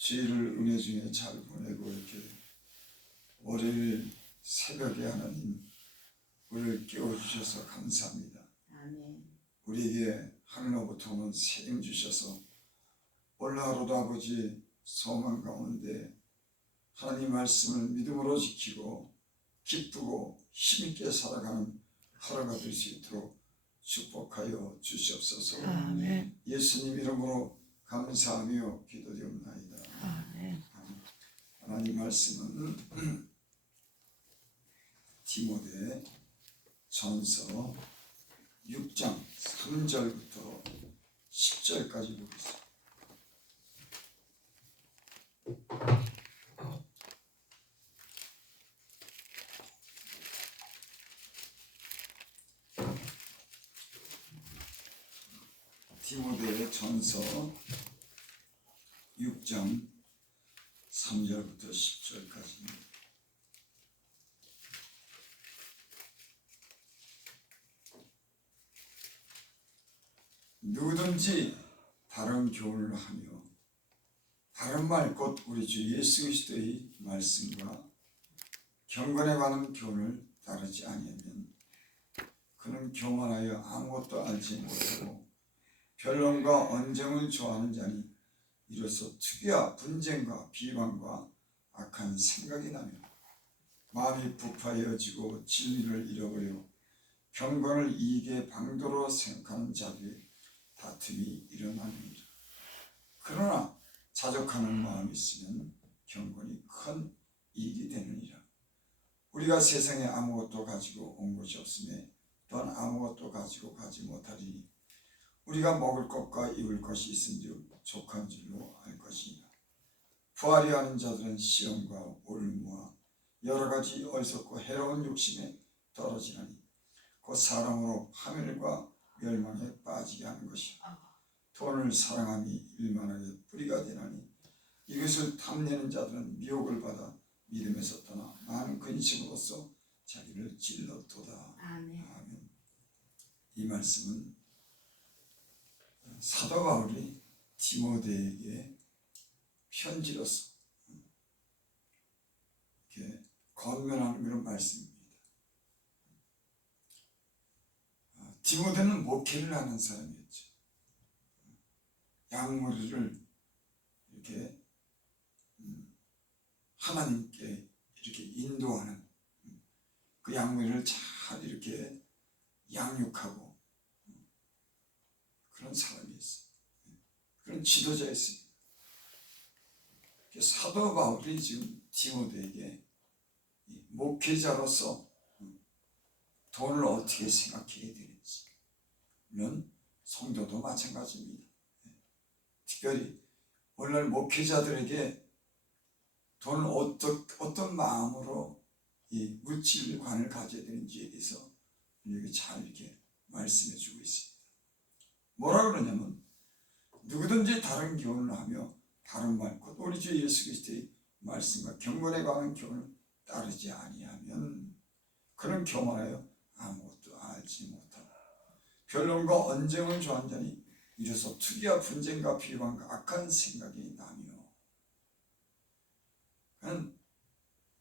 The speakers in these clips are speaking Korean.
주일을 은혜 중에 잘 보내고 이렇게 월요일 새벽에 하나님 우리를 깨워주셔서 감사합니다. 아멘. 우리에게 하늘로부터 오는 새 힘 주셔서 오늘 하루도 아버지 소망 가운데 하나님 말씀을 믿음으로 지키고 기쁘고 힘있게 살아가는 하루가 될 수 있도록 축복하여 주시옵소서. 아멘. 예수님 이름으로 감사하며 기도드립니다. 아멘. 하나님 말씀은 디모데 전서 6장 3절부터 10절까지 보겠습니다. 디모데 전서 6장 3절부터 10절까지입니다. 누구든지 다른 교훈을 하며 다른 말 곧 우리 주 예수 그리스도의 말씀과 경건에 관한 교훈을 따르지 아니하면 그는 교만하여 아무것도 알지 못하고 변론과 언쟁을 좋아하는 자니 이로써 투기와 분쟁과 비방과 악한 생각이 나며 마음이 부파해지고 진리를 잃어버려 경건을 이익의 방도로 생각하는 자들의 다툼이 일어납니다. 그러나 자족하는 마음이 있으면 경건이 큰 이익이 되느니라. 우리가 세상에 아무것도 가지고 온 것이 없으며 또한 아무것도 가지고 가지 못하리니 우리가 먹을 것과 입을 것이 있은즉 족한 줄로 알 것이니라. 부하려 하는 자들은 시험과 올무와 여러 가지 어리석고 해로운 욕심에 떨어지나니 곧 사람으로 파멸과 멸망에 빠지게 하는 것이요 돈을 사랑함이 일만하게 뿌리가 되나니 이것을 탐내는 자들은 미혹을 받아 믿음에서 떠나 많은 근심으로써 자기를 찔렀도다. 아멘. 아멘. 이 말씀은 사도 바울이 디모데에게 편지로서 이렇게 권면하는 그런 말씀입니다. 디모데는 목회를 하는 사람이었죠. 양무리를 이렇게 하나님께 이렇게 인도하는 그 양무리를 잘 이렇게 양육하고 그런 사람이었어요. 그런 지도자였습니다. 사도 바울이 지금 디모데에게 목회자로서 돈을 어떻게 생각해야 되는지, 물론 성도도 마찬가지입니다. 특별히 오늘날 목회자들에게 돈을 어떤 마음으로 이 물질관을 가져야 되는지에 대해서 여기 잘 이렇게 말씀해 주고 있습니다. 뭐라 그러냐면 누구든지 다른 교훈을 하며 다른 말, 곧 우리 주 예수 그리스도의 말씀과 경건에 관한 교훈을 따르지 아니하면 그런 교만하여 아무것도 알지 못하고 변론과 언쟁을 좋아하는 자니 이로써 투기와 분쟁과 비방과 악한 생각이 나며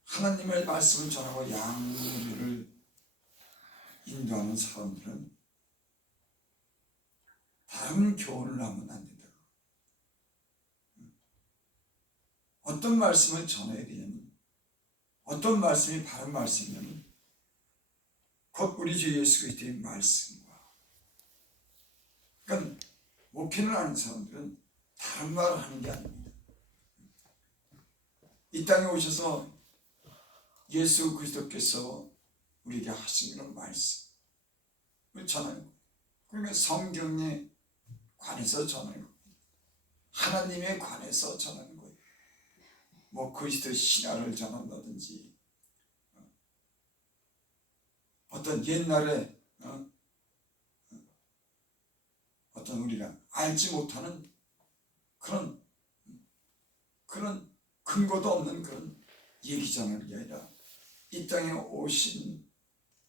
하나님의 말씀을 전하고 양무리를 인도하는 사람들은 다른 교훈을 하면 안 된다고. 어떤 말씀을 전해야 되냐면 어떤 말씀이 바른 말씀이냐면 곧 우리 주 예수 그리스도의 말씀과, 그러니까 목회를 하는 사람들은 다른 말을 하는 게 아닙니다. 이 땅에 오셔서 예수 그리스도께서 우리에게 하신 그런 말씀을 전하는 거예요. 그러니까 성경에 관해서 전하는 겁니다. 하나님에 관해서 전하는 거예요. 뭐 그리스도 신화를 전한다든지 어떤 옛날에 어떤 우리가 알지 못하는 그런 근거도 없는 그런 얘기 전하는 게 아니라 이 땅에 오신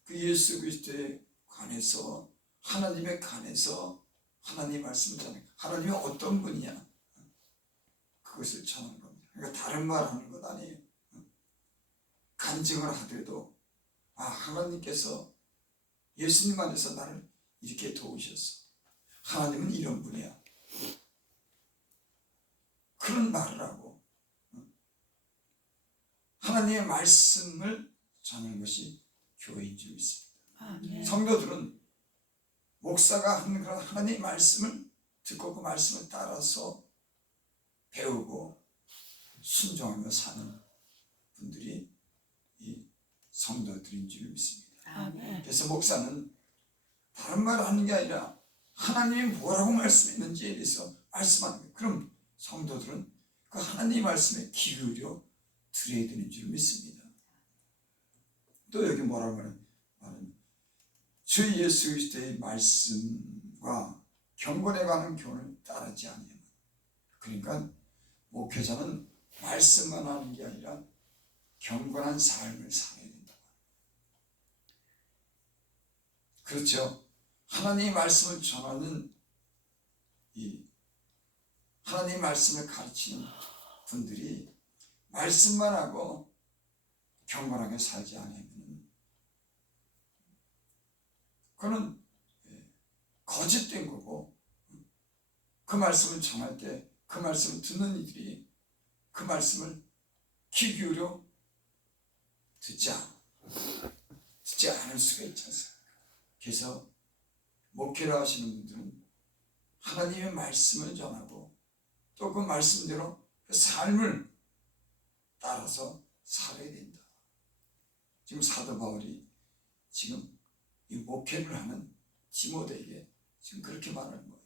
그 예수 그리스도에 관해서 하나님에 관해서 하나님 말씀을 전하는, 하나님이 어떤 분이냐 그것을 전하는 겁니다. 그러니까 다른 말 하는 것 아니에요. 간증을 하더라도 하나님께서 예수님 안에서 나를 이렇게 도우셨어. 하나님은 이런 분이야. 그런 말을 하고 하나님의 말씀을 전하는 것이 교회인 줄 믿습니다. 아멘. 성도들은 목사가 하는 그런 하나님의 말씀을 듣고 그 말씀을 따라서 배우고 순종하며 사는 분들이 이 성도들인 줄 믿습니다. 아멘. 그래서 목사는 다른 말을 하는 게 아니라 하나님이 뭐라고 말씀했는지에 대해서 말씀하는 거예요. 그럼 성도들은 그 하나님의 말씀에 귀 기울여 들어야 되는 줄 믿습니다. 또 여기 뭐라고 말하면 주 예수 그리스도의 말씀과 경건에 관한 교훈을 따르지 아니하면, 그러니까 목회자는 말씀만 하는 게 아니라 경건한 삶을 살아야 된다. 그렇죠. 하나님의 말씀을 전하는 이 하나님의 말씀을 가르치는 분들이 말씀만 하고 경건하게 살지 않으면 그는 거짓된 거고, 그 말씀을 전할 때 그 말씀을 듣는 이들이 그 말씀을 귀 기울여 듣지 않을 수가 있지 않습니까? 그래서 목회를 하시는 분들은 하나님의 말씀을 전하고 또 그 말씀대로 그 삶을 따라서 살아야 된다. 지금 사도 바울이 지금 이 목회를 하는 디모데에게 지금 그렇게 말하는 거예요.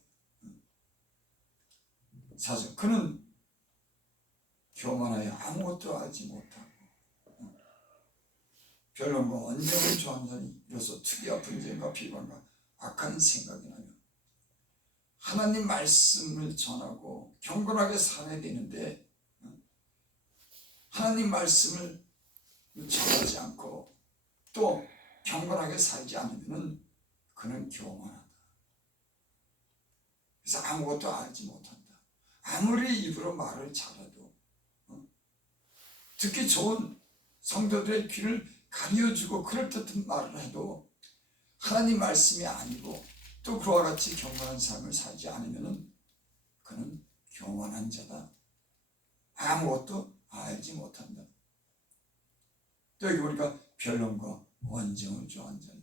사실 그는 교만하여 아무것도 하지 못하고 변론과 언쟁을 좋아하는 자니 이로써 특이와 분쟁과 비방과 악한 생각이 나며 하나님 말씀을 전하고 경건하게 살아야 되는데 하나님 말씀을 전하지 않고 또 경건하게 살지 않으면 그는 교만하다. 그래서 아무것도 알지 못한다. 아무리 입으로 말을 잘해도 듣기 좋은 성도들의 귀를 가려주고 그럴듯한 말을 해도 하나님 말씀이 아니고 또 그와 같이 경건한 삶을 살지 않으면 그는 교만한 자다. 아무것도 알지 못한다. 또 여기 우리가 변론과 언쟁을 좋아하는 자니,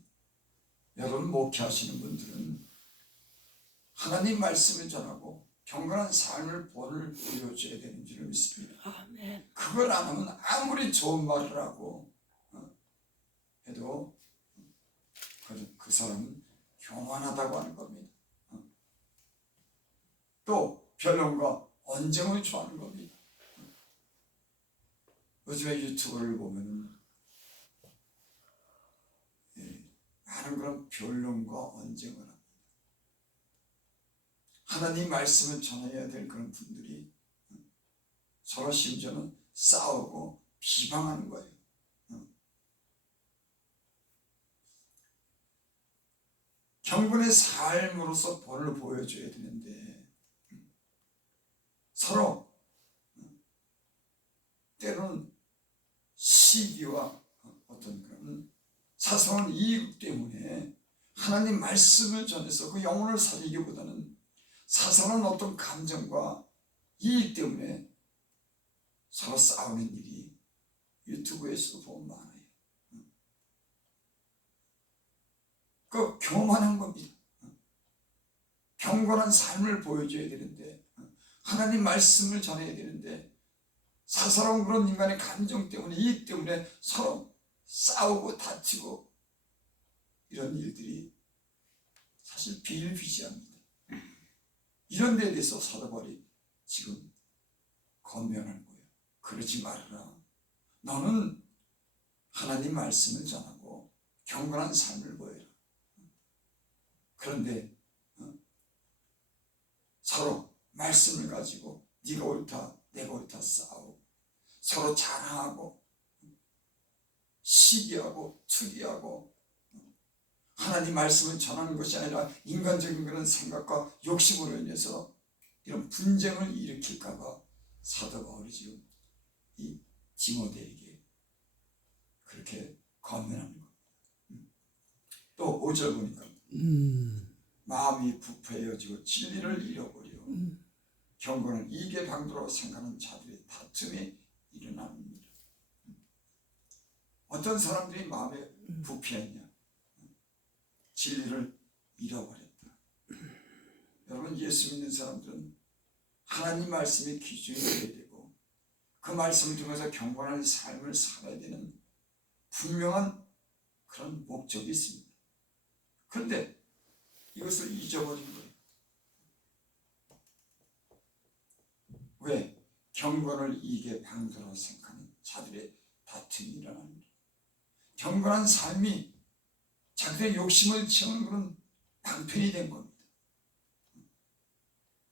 여러분 목회하시는 분들은 하나님 말씀을 전하고 경건한 삶을 본을 보여줘야 되는 줄 믿습니다. 아멘. 그걸 안 하면 아무리 좋은 말을 하고 해도 그 사람은 교만하다고 하는 겁니다. 또 변론과 언쟁을 좋아하는 겁니다. 요즘에 유튜브를 보면 많은 그런 변론과 언쟁을 합니다. 하나님 말씀을 전해야 될 그런 분들이 서로 심지어는 싸우고 비방하는 거예요. 경건의 삶으로서 본을 보여줘야 되는데 서로 때로는 시기와 어떤 그런 사소한 이익 때문에 하나님 말씀을 전해서 그 영혼을 살리기보다는 사소한 어떤 감정과 이익 때문에 서로 싸우는 일이 유튜브에서도 보면 많아요. 그 교만한 겁니다. 경건한 삶을 보여줘야 되는데 하나님 말씀을 전해야 되는데 사사로운 그런 인간의 감정 때문에 이익 때문에 서로 싸우고 다투고 이런 일들이 사실 비일비재합니다. 이런 데에 대해서 사도 바울이 지금 권면하는 거예요. 그러지 말아라. 너는 하나님 말씀을 전하고 경건한 삶을 보여라. 그런데 서로 말씀을 가지고 네가 옳다 내가 옳다 싸우고 서로 자랑하고 시기하고 투기하고 하나님 말씀을 전하는 것이 아니라 인간적인 그런 생각과 욕심으로 인해서 이런 분쟁을 일으킬까 봐 사도 바울이 지금 이 디모데에게 그렇게 권면하는 겁니다. 또 5절 보니까 마음이 부패해지고 진리를 잃어버려 경건은 이익의 방도로 생각하는 자들의 다툼이 일어납니다. 어떤 사람들이 마음에 부패했냐? 진리를 잃어버렸다. 여러분, 예수 믿는 사람들은 하나님 말씀이 기준이 되어야 되고 그 말씀을 통해서 경건한 삶을 살아야 되는 분명한 그런 목적이 있습니다. 그런데 이것을 잊어버린 거예요. 왜? 경건을 이익의 방도로 생각하는 자들의 다툼이 일어납니다. 경건한 삶이 자기의 욕심을 채우는 그런 방편이 된 겁니다.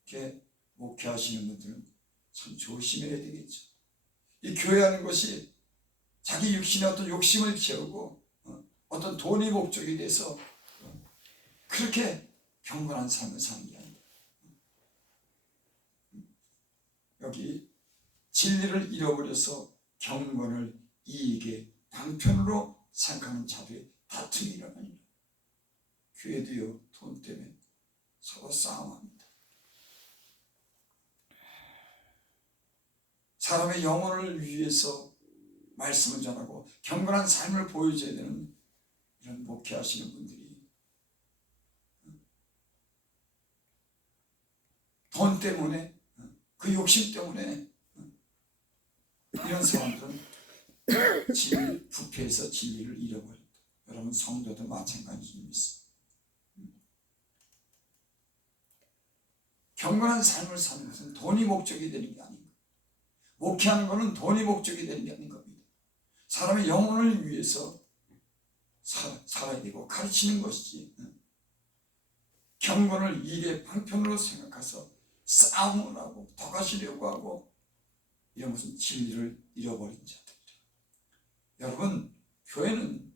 이렇게 목회하시는 분들은 참 조심해야 되겠죠. 이 교회하는 것이 자기 육신의 어떤 욕심을 채우고 어떤 돈이 목적이 돼서 그렇게 경건한 삶을 사는 게 아니다. 여기 진리를 잃어버려서 경건을 이익의 방편으로 생각하는 자들의 다툼이 일어납니다. 교회도요, 돈 때문에 서로 싸움합니다. 사람의 영혼을 위해서 말씀을 전하고 경건한 삶을 보여줘야 되는 이런 목회하시는 분들이 돈 때문에, 그 욕심 때문에 이런 사람들은 부패해서 진리를 잃어버렸다. 여러분, 성도도 마찬가지인 있어요. 경건한 삶을 사는 것은 돈이 목적이 되는 게 아닌가. 목회하는 것은 돈이 목적이 되는 게 아닌 겁니다. 사람의 영혼을 위해서 살아야 되고 가르치는 것이지, 경건을 일의 방편으로 생각해서 싸움을 하고 더 가시려고 하고 이런 것은 진리를 잃어버린 자들이다. 여러분, 교회는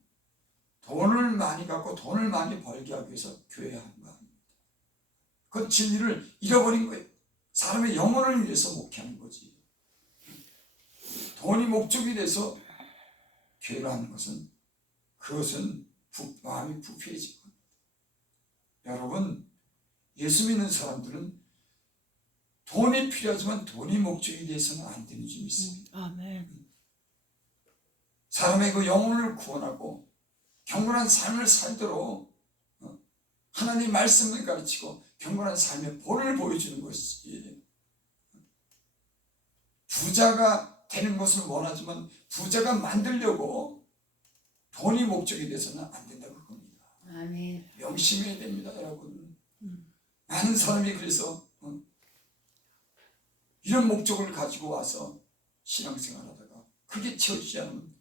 돈을 많이 갖고 돈을 많이 벌게 하기 위해서 교회 하는 거 아닙니다. 그건 진리를 잃어버린 거예요. 사람의 영혼을 위해서 목회하는 거지. 돈이 목적이 돼서 교회를 하는 것은 그것은 마음이 부패해진 겁니다. 여러분, 예수 믿는 사람들은 돈이 필요하지만 돈이 목적이 돼서는 안 되는 점이 있습니다. 아멘. 사람의 그 영혼을 구원하고 경건한 삶을 살도록 하나님 말씀을 가르치고 경건한 삶의 본을 보여주는 것이지, 부자가 되는 것을 원하지만 부자가 만들려고 돈이 목적이 돼서는 안 된다고 합니다. 아멘. 명심해야 됩니다, 여러분. 많은 사람이 그래서 이런 목적을 가지고 와서 신앙생활 하다가 그게 채워지지 않으면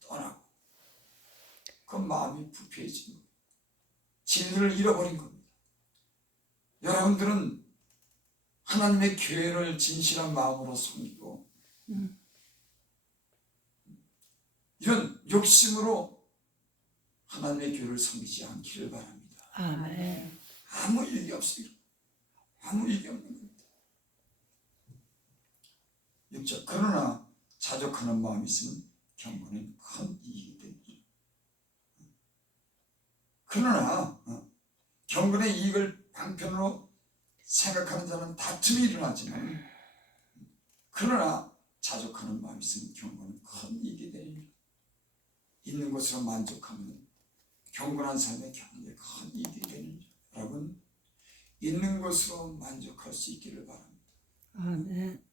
떠나고 그 마음이 부패해진 거예요. 진리를 잃어버린 겁니다. 여러분들은 하나님의 교회를 진실한 마음으로 섬기고 이런 욕심으로 하나님의 교회를 섬기지 않기를 바랍니다. 아멘. 아무 일이 없어요. 아무 일이 없는 겁니다. 6절, 그러나 자족하는 마음이 있으면 경건은 큰 이익이 됩니다. 그러나 경건의 이익을 방편으로 생각하는 자는 다툼이 일어나지만, 그러나 자족하는 마음이 있으면 경건은 큰 이익이 됩니다. 있는 것으로 만족하면 경건한 삶의 경건에 큰 이익이 되는, 여러분, 있는 것으로 만족할 수 있기를 바랍니다. 아멘.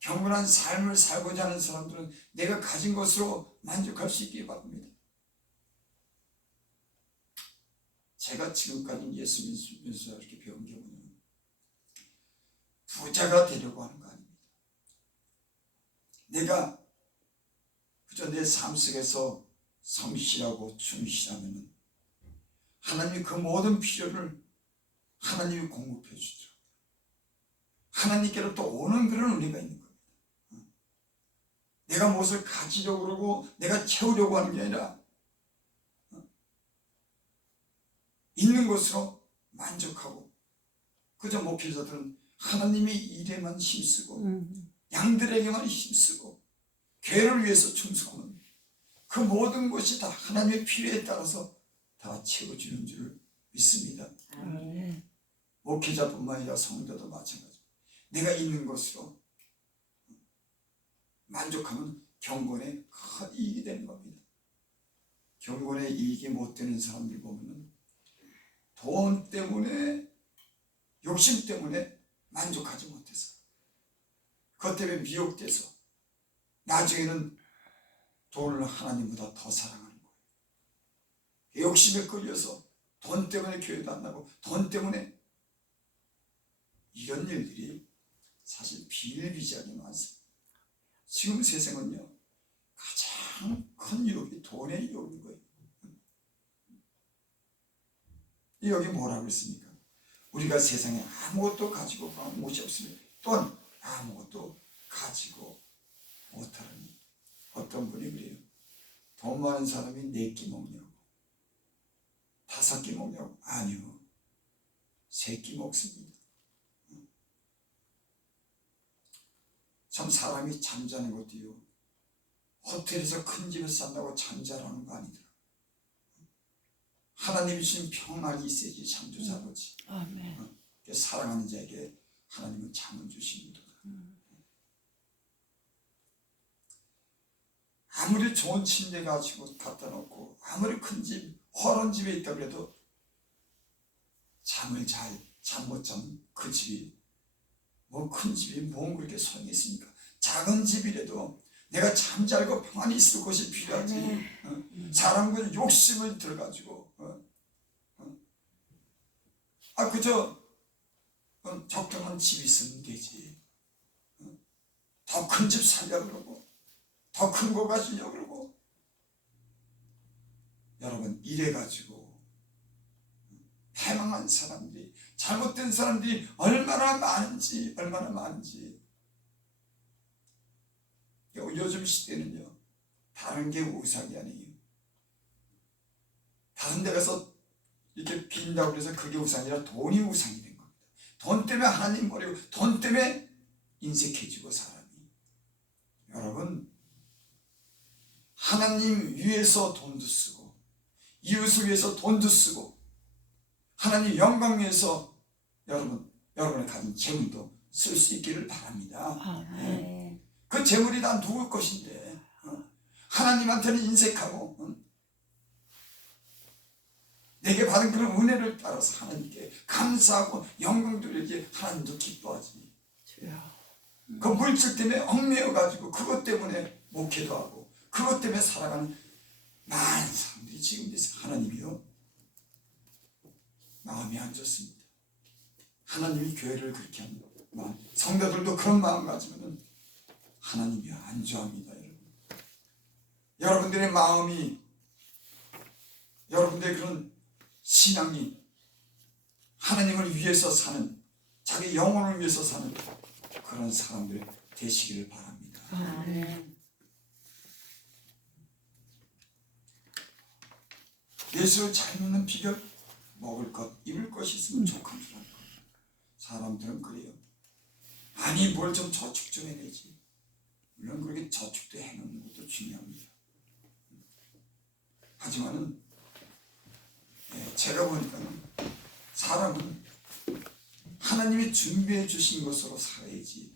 경건한 삶을 살고자 하는 사람들은 내가 가진 것으로 만족할 수 있기를 바랍니다. 제가 지금까지 예수 믿으면서 이렇게 배운 게 뭐냐면, 부자가 되려고 하는 거 아닙니다. 내가 그저 내 삶 속에서 성실하고 충실하면 하나님이 그 모든 필요를 하나님이 공급해 주더라고요. 하나님께로 또 오는 그런 은혜가 있는 겁니다. 내가 무엇을 가지려고 그러고 내가 채우려고 하는 게 아니라 있는 것으로 만족하고, 그저 목회자들은 하나님의 일에만 힘쓰고 양들에게만 힘쓰고 교회를 위해서 충성하면 그 모든 것이 다 하나님의 필요에 따라서 다 채워주는 줄 믿습니다. 아멘. 목회자뿐만 아니라 성도도 마찬가지. 내가 있는 것으로 만족하면 경건에 큰 이익이 되는 겁니다. 경건에 이익이 못 되는 사람들 보면은 돈 때문에, 욕심 때문에 만족하지 못해서, 그것 때문에 미혹돼서 나중에는 돈을 하나님보다 더 사랑하는 거예요. 욕심에 끌려서 돈 때문에 교회도 안 나고, 돈 때문에 이런 일들이 사실 비일비재하게 많습니다. 지금 세상은요, 가장 큰 유혹이 돈의 유혹인 거예요. 여기 뭐라고 했습니까? 우리가 세상에 아무것도 가지고 가는 못이 없으면 또한 아무것도 가지고 못하느니. 어떤 분이 그래요. 돈 많은 사람이 4끼 먹냐고, 5끼 먹냐고. 아니요, 3끼 먹습니다. 참 사람이 잠자는 것도요, 호텔에서 큰 집에서 산다고 잠자라는 거 아니더라. 하나님이 주신 평안이 있어야지 잠도 잘 오지. 아멘. 사랑하는 자에게 하나님은 잠을 주십니다. 아무리 좋은 침대 가지고 갖다 놓고 아무리 큰 집, 허런 집에 있다 그래도 잠을 잠 못 자면 그 집이 뭐 큰 집이 뭔 그렇게 소용이 있습니까? 작은 집이라도 내가 잠잘고 평안히 있을 곳이 필요하지. 사람은 욕심을 들어가지고 그저 적당한 집이 있으면 되지. 더 큰 집 살려고 그러고 더 큰 거 가지려고 그러고. 여러분, 이래가지고 패망한 사람들이, 잘못된 사람들이 얼마나 많은지. 요즘 시대는요, 다른 게 우상이 아니에요. 다른 데 가서 이렇게 빈다고 해서 그게 우상이 아니라 돈이 우상이 된 겁니다. 돈 때문에 하나님 버리고 돈 때문에 인색해지고 사람이. 여러분, 하나님 위해서 돈도 쓰고 이웃을 위해서 돈도 쓰고 하나님 영광 위해서 여러분의 가진 재물도 쓸 수 있기를 바랍니다. 아멘. 그 재물이 다 누굴 것인데 하나님한테는 인색하고 내게 받은 그런 은혜를 따라서 하나님께 감사하고 영광 돌리기에 하나님도 기뻐하지. 주여. 그 물질 때문에 얽매여가지고 그것 때문에 목회도 하고 그것 때문에 살아가는 많은 사람들이 지금 있어요. 하나님이요, 마음이 안 좋습니다. 하나님이 교회를 그렇게 합니다. 성도들도 그런 마음 가지면 하나님이 안 좋아합니다. 여러분들의 마음이, 여러분들의 그런 신앙이 하나님을 위해서 사는, 자기 영혼을 위해서 사는 그런 사람들 되시기를 바랍니다. 아멘. 예수를 잘 믿는 비결, 먹을 것, 입을 것이 있으면 족한 줄 알고. 사람들은 그래요. 아니, 뭘 좀 저축 좀 해내지. 물론 그렇게 저축도 해놓는 것도 중요합니다. 하지만은 제가 보니까는 사람은 하나님이 준비해 주신 것으로 살아야지.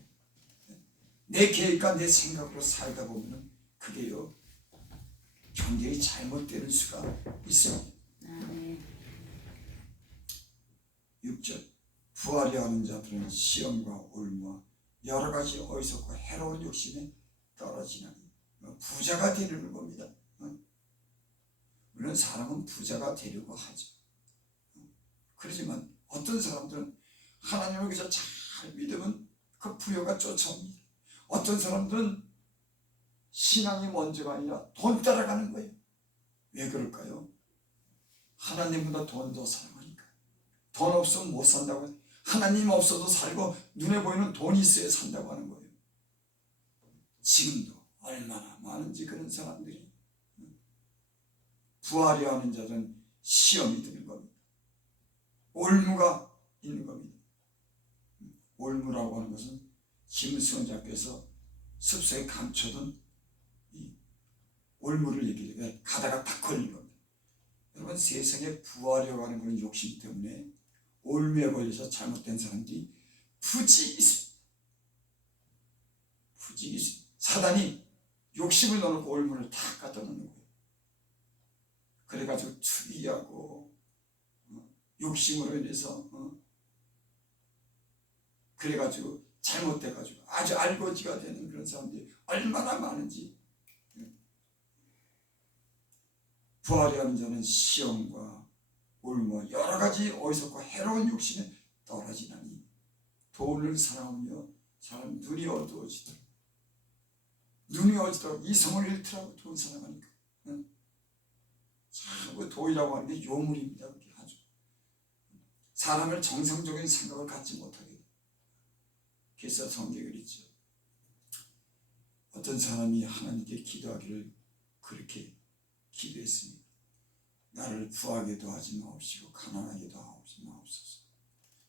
내 계획과 내 생각으로 살다 보면은 그게요, 굉장히 잘못되는 수가 있습니다. 6절, 부하려 하는 자들은 시험과 올무와 여러 가지 어리석고 해로운 욕심에 떨어지나니. 부자가 되려는 겁니다. 물론 사람은 부자가 되려고 하죠. 그렇지만 어떤 사람들은 하나님을 그저 잘 믿으면 그 부여가 쫓아옵니다. 어떤 사람들은 신앙이 먼저가 아니라 돈 따라가는 거예요. 왜 그럴까요? 하나님보다 돈 더 사랑하니까. 돈 없으면 못 산다고 해요. 하나님 없어도 살고 눈에 보이는 돈이 있어야 산다고 하는 거예요. 지금도 얼마나 많은지 그런 사람들이. 부하려 하는 자들은 시험이 드는 겁니다. 올무가 있는 겁니다. 올무라고 하는 것은 짐승 잡혀서 습속에 감춰둔 올무를 얘기해 가다가 딱 걸린 겁니다. 여러분, 세상에 부하려고 하는 그런 욕심 때문에 올무에 걸려서 잘못된 사람들이 부지 있습니다. 부지 있습니다. 사단이 욕심을 넣어놓고 올무를 다 갖다 놓는 거예요. 그래가지고 투기하고 욕심으로 인해서 그래가지고 잘못돼가지고 아주 알거지가 되는 그런 사람들이 얼마나 많은지. 부하려 하는 자는 시험과 올무 여러 가지 어리석고 해로운 욕심에 떨어지나니 돈을 사랑하며 사람 눈이 어두워지더라. 눈이 어두워지더라. 이성을 잃더라고. 돈 사랑하니까. 참, 그 돈이라고 하는 게 요물입니다. 그게 아주 사람을 정상적인 생각을 갖지 못하게 돼. 그래서 성경에 그랬죠. 어떤 사람이 하나님께 기도하기를 그렇게 기도했습니다. 나를 부하게도 하지 마옵시고 가난하게도 하지 마옵소서.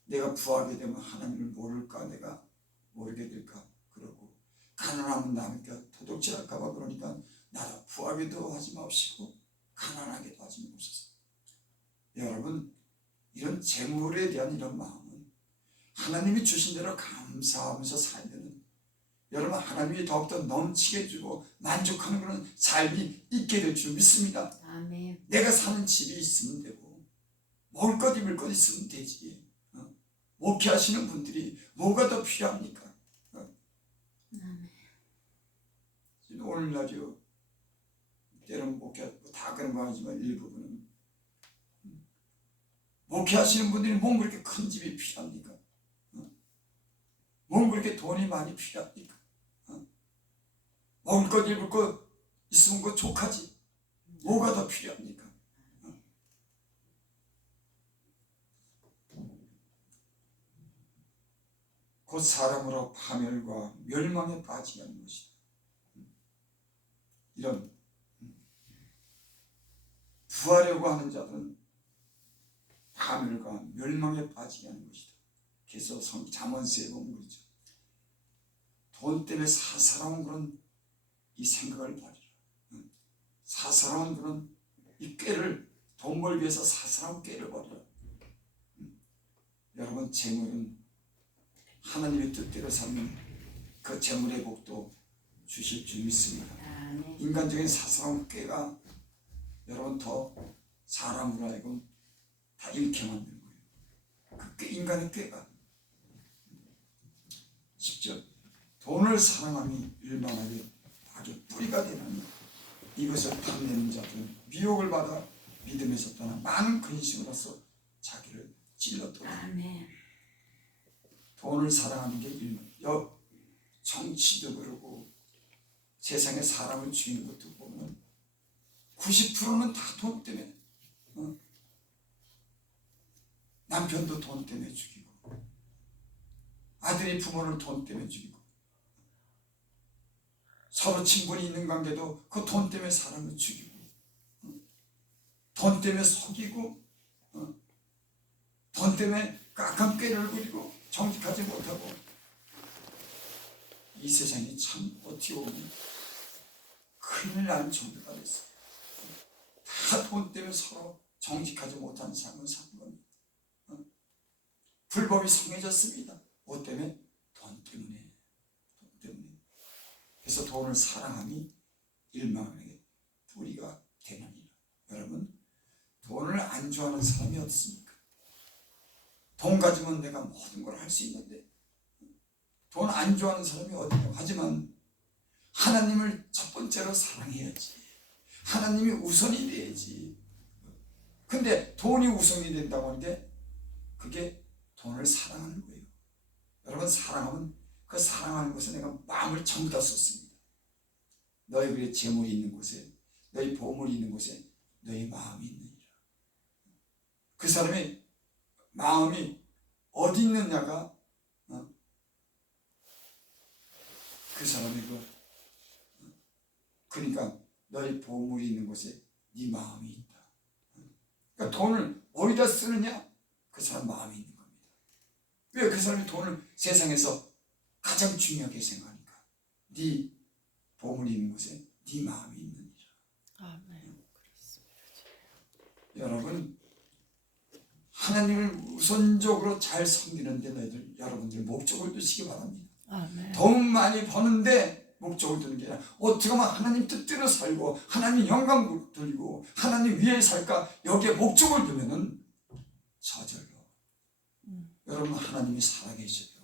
내가 부하게 되면 하나님을 모를까, 내가 모르게 될까 그러고, 가난하면 남에게 도둑질할까 봐 그러니까 나를 부하게도 하지 마옵시고 가난하게도 하지 마옵소서. 여러분, 이런 재물에 대한 이런 마음은 하나님이 주신 대로 감사하면서 살면은 여러분, 하나님이 더욱더 넘치게 해주고 만족하는 그런 삶이 있게 될 줄 믿습니다. 아멘. 내가 사는 집이 있으면 되고 먹을 것 입을 것 있으면 되지. 목회하시는 분들이 뭐가 더 필요합니까? 아멘. 오늘날이요, 때로는 목회 다 그런 거 아니지만 일부분은 목회하시는 분들이 뭔 그렇게 큰 집이 필요합니까? 뭔 그렇게 돈이 많이 필요합니까? 먹을 것 입을 것 있으면 그 족하지. 뭐가 더 필요합니까? 곧 사람으로 파멸과 멸망에 빠지게 하는 것이다. 이런 부하려고 하는 자들은 파멸과 멸망에 빠지게 하는 것이다. 그래서 잠언서에 보면 그렇죠. 돈 때문에 사사로운 그런 이 생각을 버리라. 사사로운 그런 이 꾀를, 돈 벌기 위해서 사사로운 꾀를 버리라. 여러분, 재물은 하나님의 뜻대로 살면 그 재물의 복도 주실 줄 믿습니다. 아멘. 인간적인 사사로운 꾀가 여러분 더 사람으로 하여금 다 잃게 만드는 거예요. 그 인간의 꾀가. 10절, 돈을 사랑함이 일만하게 악의 뿌리가 되나니 이것을 탐내는 자들은 미혹을 받아 믿음에서 떠나 많은 근심으로써 자기를 찔렀더라. 아멘. 돈을 사랑하는 게 일만. 정치도 그러고 세상에 사람을 죽이는 것도 보면 90%는 다 돈 때문에. 남편도 돈 때문에 죽이고, 아들이 부모를 돈 때문에 죽이고, 서로 친분이 있는 관계도 그 돈 때문에 사람을 죽이고, 돈 때문에 속이고, 돈 때문에 악한 꾀를 부리고 정직하지 못하고. 이 세상이 참 어떻게 보면 큰일 난 종교가 됐어요. 다 돈 때문에 서로 정직하지 못하는 삶을 사는 겁니다. 불법이 성해졌습니다. 뭐 때문에? 돈 때문에. 돈 때문에. 그래서 돈을 사랑함이 일망에게 뿌리가 되느니라. 여러분, 돈을 안 좋아하는 사람이 어떻습니까? 돈 가지면 내가 모든 걸 할 수 있는데 돈 안 좋아하는 사람이 어디냐. 하지만 하나님을 첫 번째로 사랑해야지. 하나님이 우선이 돼야지. 근데 돈이 우선이 된다고 하는 게 그게 돈을 사랑하는 거예요. 여러분, 사랑하면 그 사랑하는 것에 내가 마음을 전부 다 쏟습니다. 너희 그의 재물이 있는 곳에, 너희 보물이 있는 곳에 너희 마음이 있느니라. 그 사람의 마음이 어디 있느냐가 그 사람의 그러니까 너희 보물이 있는 곳에 네 마음이 있다. 그러니까 돈을 어디다 쓰느냐? 그 사람 마음이 있는 겁니다. 왜? 그 사람이 돈을 세상에서 가장 중요하게 생각하니까. 네 보물이 있는 곳에 네 마음이 있느니라. 아멘. 그렇습니다. 여러분, 하나님을 우선적으로 잘 섬기는데 너희들 여러분들 목적을 두시기 바랍니다. 아멘. 돈 많이 버는데 목적을 두는 게 아니라 어떻게 하면 하나님 뜻대로 살고 하나님 영광 돌리고 하나님 위에 살까, 여기에 목적을 두면은 저절로 여러분 하나님이 살아계셔요.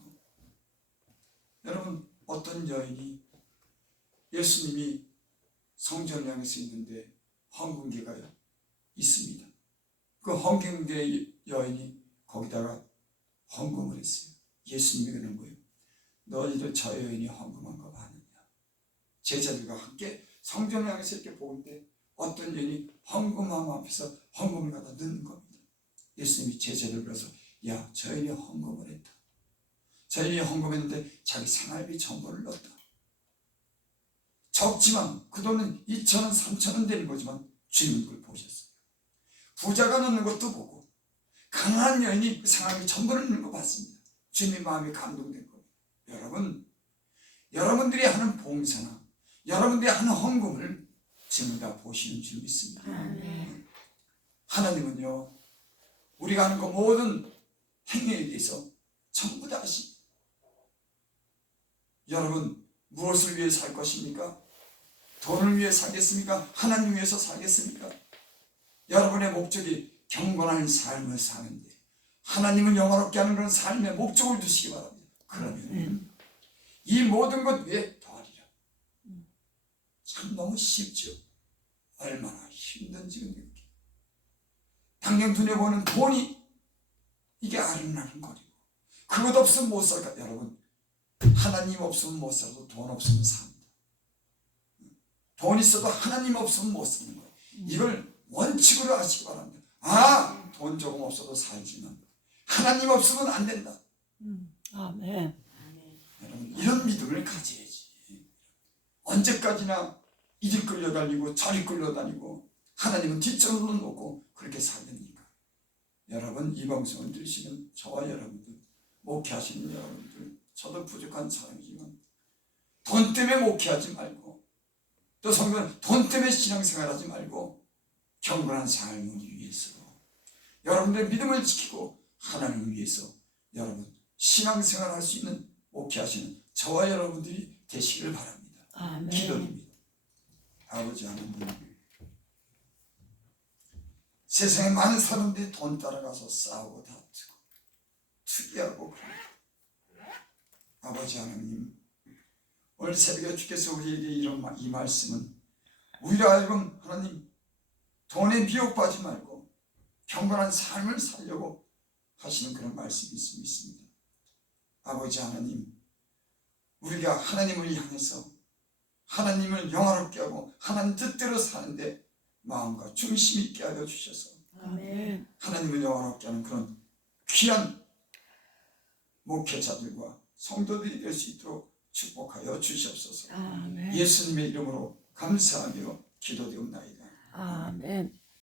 여러분, 어떤 여인이 예수님이 성전을 향해서 있는데 헌금계가 있습니다. 그 헌금계 여인이 거기다가 헌금을 했어요. 예수님이 그러는 거예요. 너희들 저 여인이 헌금한 거 봤느냐? 제자들과 함께 성전을 향해서 이렇게 보는데 어떤 여인이 헌금함 앞에서 헌금을 갖다 넣는 겁니다. 예수님이 제자들 불러서 야, 저 여인이 헌금을 했다. 저 여인이 헌금했는데 자기 생활비 전부를 넣었다. 적지만 그 돈은 2,000원, 3,000원 되는 거지만 주님은 그걸 보셨어요. 부자가 넣는 것도 보고 가난한 여인이 그 생활비 전부를 넣는 거 봤습니다. 주님의 마음이 감동된 겁니다. 여러분, 여러분들이 하는 봉사나 여러분들이 하는 헌금을 주님은 다 보시는 줄 믿습니다. 아멘. 하나님은요, 우리가 하는 그 모든 행위에 대해서 전부 다 아십니다. 여러분, 무엇을 위해 살 것입니까? 돈을 위해 살겠습니까? 하나님 위해서 살겠습니까? 여러분의 목적이 경건한 삶을 사는데 하나님을 영화롭게 하는 그런 삶의 목적을 두시기 바랍니다. 그러면 이 모든 것 위에 더하리라. 참 너무 쉽죠. 얼마나 힘든지. 근데 당장 눈에 보는 돈이 이게 아른아른 거리고 그것 없으면 못 살까. 여러분, 하나님 없으면 못 살고 돈 없으면 삽니다. 돈 있어도 하나님 없으면 못 사는 거예요. 이걸 원칙으로 아시기 바랍니다. 아, 돈 조금 없어도 살지만 하나님 없으면 안 된다. 아멘. 여러분, 이런 믿음을 가져야지. 언제까지나 이리 끌려다니고 저리 끌려다니고 하나님은 뒷전으로 놓고 그렇게 살렵니까? 여러분, 이 방송을 들으시는 저와 여러분들, 목회하시는 여러분들, 저도 부족한 사람이지만 돈 때문에 목회하지 말고 또 성도는 돈 때문에 신앙생활하지 말고 경건한 삶을 위해서 여러분들의 믿음을 지키고 하나님을 위해서 여러분 신앙생활할 수 있는 목회하시는 저와 여러분들이 되시기를 바랍니다. 아멘. 기도드립니다. 아버지 하나님, 세상에 많은 사람들이 돈 따라가서 싸우고 다투고 투기하고 그래요. 아버지 하나님, 오늘 새벽에 주께서 우리에게 이 말씀은 우리로 하여금 하나님 돈에 미혹받지 말고 경건한 삶을 살려고 하시는 그런 말씀이 있습니다. 아버지 하나님, 우리가 하나님을 향해서 하나님을 영화롭게 하고 하나님 뜻대로 사는데 마음과 중심 있게 하여 주셔서 아멘. 하나님을 영화롭게 하는 그런 귀한 목회자들과 성도들이 될 수 있도록 축복하여 주시옵소서. 아멘. 예수님의 이름으로 감사하며 기도되옵나이다. 아멘.